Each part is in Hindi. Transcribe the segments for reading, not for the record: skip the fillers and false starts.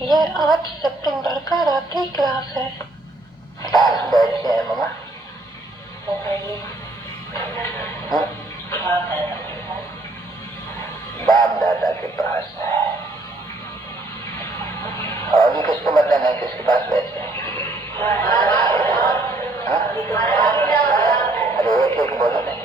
ये 8 सितंबर का रात्रि क्लास है। पास बैठे हैं मम्मा। बाप दादा के पास है। और भी किसको मतलब है किसके पास बैठे हैं? अरे एक एक बोलो नहीं।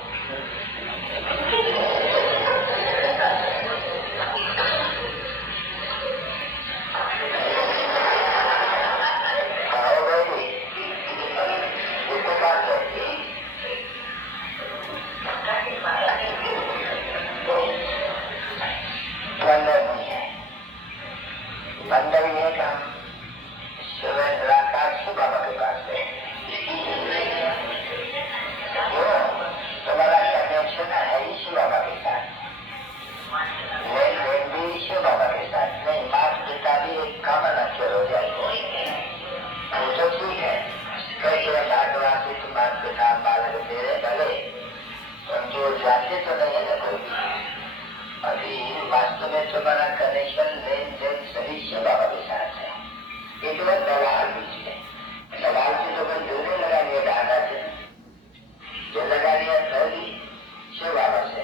वास्तव में तुम्हारा कनेक्शन लेन देन सही शिव बाबा के साथ है। एक बार दलाल बीच में दलाल की तो कोई जोड़े लगा लिया दादा से, जो लगा लिया थोड़ी शिव बाबा से।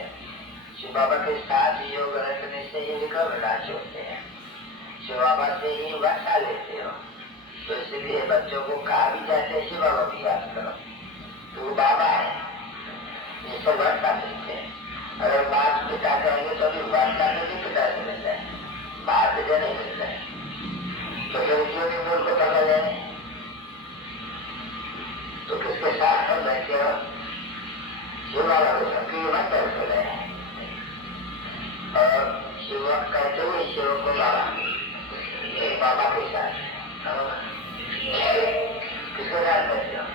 शिव बाबा के साथ योग रखने से ही निकलना होते हैं, शिव बाबा से ही वर्षा लेते हो। तो इसलिए बच्चों को कहा भी जाते हैं शिव बाबा की याद करो, तो वो बाबा है जिससे वर्षा मिलते हैं। अगर माता पिता कहेंगे तो भी वार्ता में भी पिता से मिल जाए, बात से नहीं मिल जाए, तो फिर क्यों नहीं मूल को पकड़ जाए? तो किसके साथ हम बैठे हो? शिव बाबा को सक्रिय मत रहे और शिव कहते हुए शिव को बाबा, एक बाबा के साथ किसके साथ बैठे हो?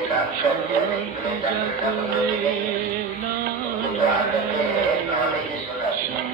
से काम करते हैं तो आकर के नॉलेज सुना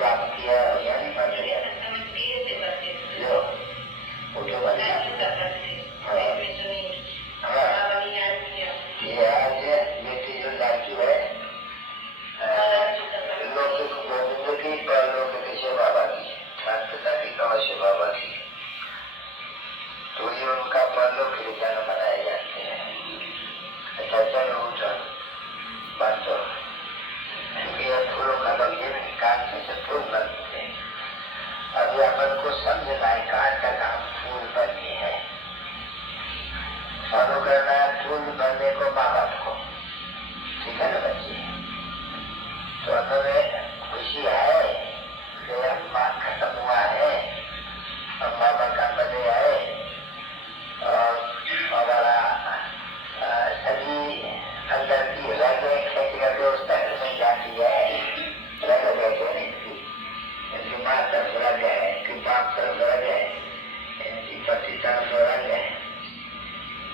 बात किया यानी बात किया अपन को समझना है कहाँ तक हम फूल बने हैं। फॉलो करना है फूल बनने को माँ बाप को, ठीक है ना बच्चे। तो हमें खुशी है कि अम्मा खत्म हुआ है, अम्मा मकान बने है और हमारा सभी अंदर की रगें खेच करके उस तक में जाती है। रग बैठे नहीं थी, इनकी माँ तरफ रग है, इनकी बाप तरफ रग है, इनकी पति तरफ रग है।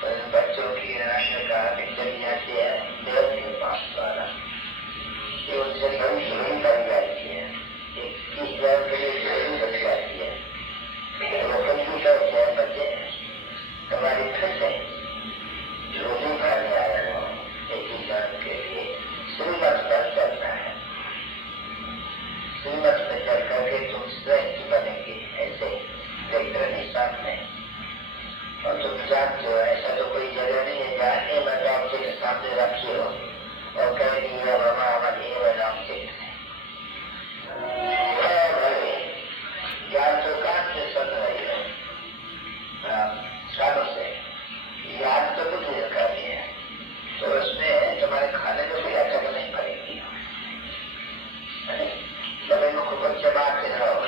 तो इन बच्चों की रंग का चली जाती है देव के पास द्वारा, ये उनसे बड़ी झोली बन जाती है, 21,000 के लिए झोली बन जाती है। वो कभी कहते हैं बच्चे तुम्हारी फिर से झोली भरने आए हो 21,000 के लिए, श्रीमत पर चलना है, श्रीमत पर चल करके तुम श्रेष्ठ बनेंगे। ऐसे देख रहे सामने और तुम जानते हो ऐसा तो कोई जगह नहीं है जहाँ ये मतलब के सामने रखी हो और कह दिया बाबा हमारे ये नाम सिद्ध है। ज्ञान तो कान से सुन रही है, कानों से याद तो बुद्धि से करनी है, तो उसमें तुम्हारे खाने में कोई अटक नहीं पड़ेगी। जब इनको बच्चे बात से रहो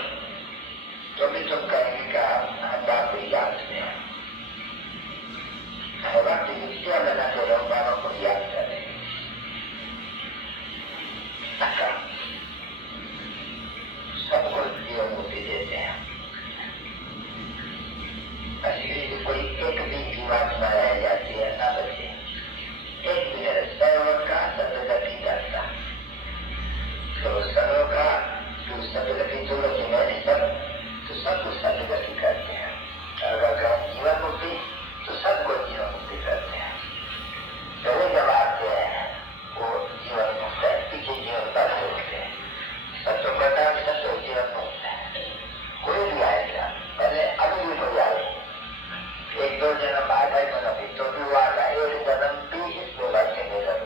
तो भी तुम कहेंगे कि हम बात को याद में बाकी युक्तियां बनाते रहो, बाबा को याद करें। सबको जीवन मुक्ति देते हैं, असली कोई एक भी जीवात्मा रह जाती है ना बचे, एक भी सर्व का सदगति करता, तो सर्व का जो सदगति जो मैंने सब तो सबको सदगति करते हैं। अगर कहें जीवन मुक्ति तो सबको जीवन मुक्ति करते हैं। पहले जब आते हैं वो जीवन मुक्त है, पीछे जीवन पर होते हैं, सत्य पता सत्य जीवन मुक्त है। कोई भी आएगा पहले अभी भी कोई आए, 1-2 जन्म बाद है जन्म तो भी वो आएगा, एक जन्म भी इस व्यवहार से मिलेगा।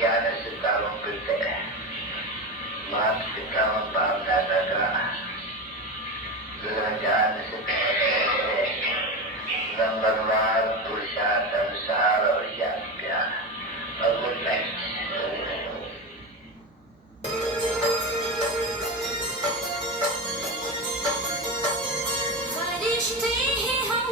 ज्ञान से तारों पिलते हैं, माता पिता और बाप दादा का ज्ञान से नंबरवार पुरुषार्थ अनुसार और ज्ञान प्यार और गुड नाइट। फरिश्ते हैं हम